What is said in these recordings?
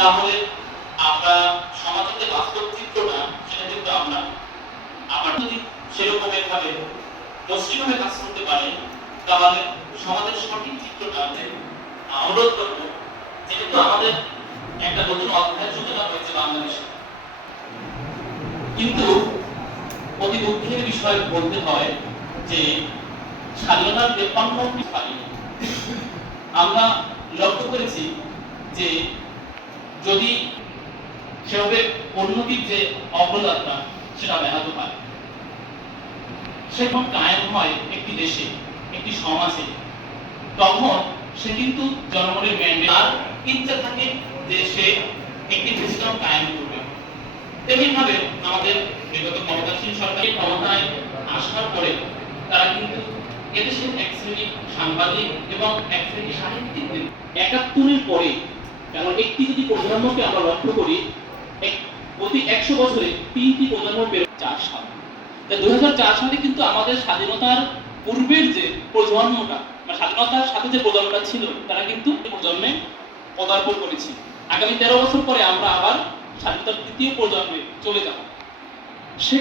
তাহলে আমরা সমাজের যে বাস্তব চিত্রটা, সেটা কিন্তু আমরা। আমার যদি সেরকমের ভাবে মসৃণভাবে কাজ করতে পারে, তাহলে সমাজের সঠিক চিত্রটা আমরা অনুরোধ করব যেহেতু আমাদের একটা নতুন অধ্যায়ের সূচনা হয়েছে বাংলাদেশে। কিন্তু অতি দুঃখের বিষয় বলতে হয় যে স্বাধীনতার তেপ্পান্নটি পারি আমরা লক্ষ্য করেছি যে যদি সেভাবে উন্নতির যে অগ্রযাত্রা, সেটা ব্যাহত পায় সেরকম কায়েম হয় একটি দেশে, একটি সমাজে, তখন সে কিন্তু জনগণের ম্যান্ডেট আর ইচ্ছা থাকে যে সে একটি সিস্টেম কায়েম করবে। তেমনি ভাবে আমাদের বিগত ক্ষমতাসীন সরকারের ক্ষমতায় আসার পরে তারা কিন্তু এদেশের এক শ্রেণি সাংবাদিক এবং এক শ্রেণি সাহিত্যিকদের একাত্তরের পরে কারণ একটি যদি প্রজন্মকে আমরা লক্ষ্য করি প্রতি একশো বছরে তিনটি প্রজন্ম বের চার সাল। তা দুই সালে কিন্তু আমাদের স্বাধীনতার পূর্বের যে প্রজন্মটা বা স্বাধীনতার সাথে যে প্রজন্মটা ছিল, তারা কিন্তু প্রজন্মে পদার্পণ করেছি। আগামী তেরো বছর পরে আমরা আবার স্বাধীনতার তৃতীয় প্রজন্মে চলে যাব। সে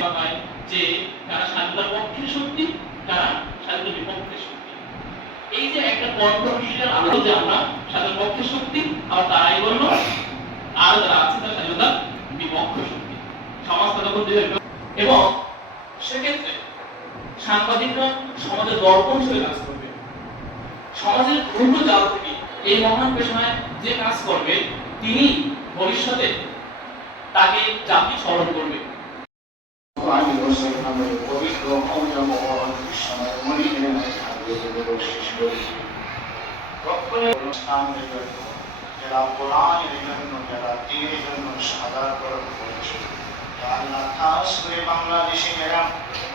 যে কারা স্বাধীনতার পক্ষের শক্তি, তারা স্বাধীনতার বিপক্ষের শক্তি। এই যে একটা কন্ট্রোভার্সিয়াল আলো যে আমরা স্বাধীনতার পক্ষের শক্তি আর তারাই বলল আর যারা আছে তারা স্বাধীনতার বিপক্ষ শক্তি। তখন দুই এবং সেক্ষেত্রে সাংবাদিকরা সমাজের দর্পণ হিসেবে কাজ করবে। সমাজের পূর্ণ জাল থেকে এই মহান পেশায় যে কাজ করবে, তিনি ভবিষ্যতে তাকে জাতি স্মরণ করবে। আমি অনুষ্ঠানের জন্য যারা কোরআনের জন্য যারা দিনের জন্য সাধারণ করেছে আল্লাহ খাস করে বাংলাদেশে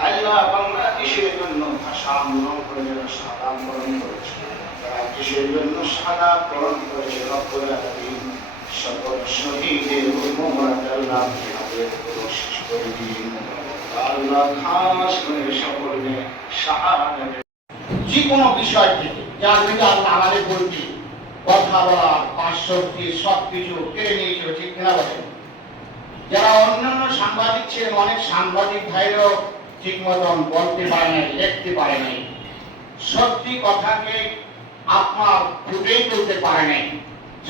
আল্লাহ বাংলাদেশের জন্য ভাষা আন্দোলন করে যারা সাধারণ করেছে যারা দেশের জন্য সাদা গ্রহণ করেছে রক্ষণ সকল শহীদের মোহাম্মদ আল্লাহ আমাদের শেষ করে দিন আল্লাহ খাস করে সকলকে সাহায্য যে কোনো বিষয় থেকে, যার আল্লাহ আমাদের বলতে কথা বলা পাঁচশক্তি সব কিছু কেড়ে নিয়েছিল, ঠিক কিনা বলেন? যারা অন্যান্য সাংবাদিক ছিলেন, অনেক সাংবাদিক ভাইরাও ঠিক মতন বলতে পারে নাই, লিখতে পারে নাই। সত্যি কথাকে আপনার ফুটেই তুলতে পারে নাই।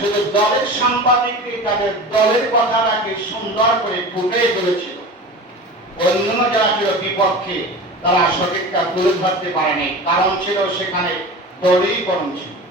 শুধু দলের সাংবাদিককে তাদের দলের কথাটাকে সুন্দর করে ফুটিয়ে তুলেছিল। অন্যান্য যারা ছিল বিপক্ষে তারা সঠিকটা তুলে ধরতে পারেনি। কারণ ছিল সেখানে দলীয়করণ ছিল।